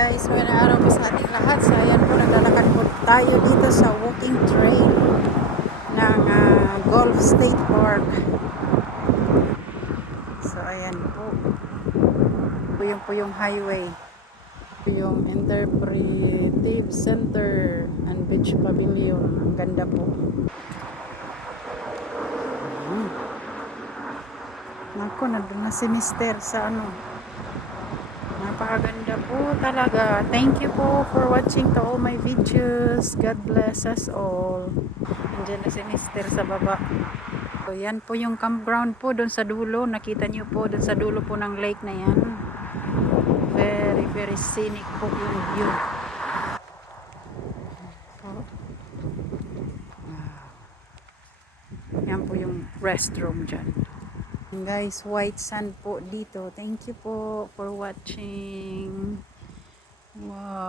guys, magandang araw po sa ating lahat. So ayan po, naglalakad po tayo dito sa walking trail ng Gulf State Park. So ayan po. Po yung highway. Po yung Interpretive Center and Beach Pavilion. Ang ganda po. Naku, nandun na si Mister sa napakaganda po talaga. Thank you po for watching to all my videos. God bless us all. Andiyan na si Mister sa baba. So yan po yung campground po doon sa dulo. Nakita niyo po doon sa dulo po ng lake na yan. Very very scenic po yung view. Yan po yung restroom dyan. Guys, white sand po dito. Thank you po for watching. Wow.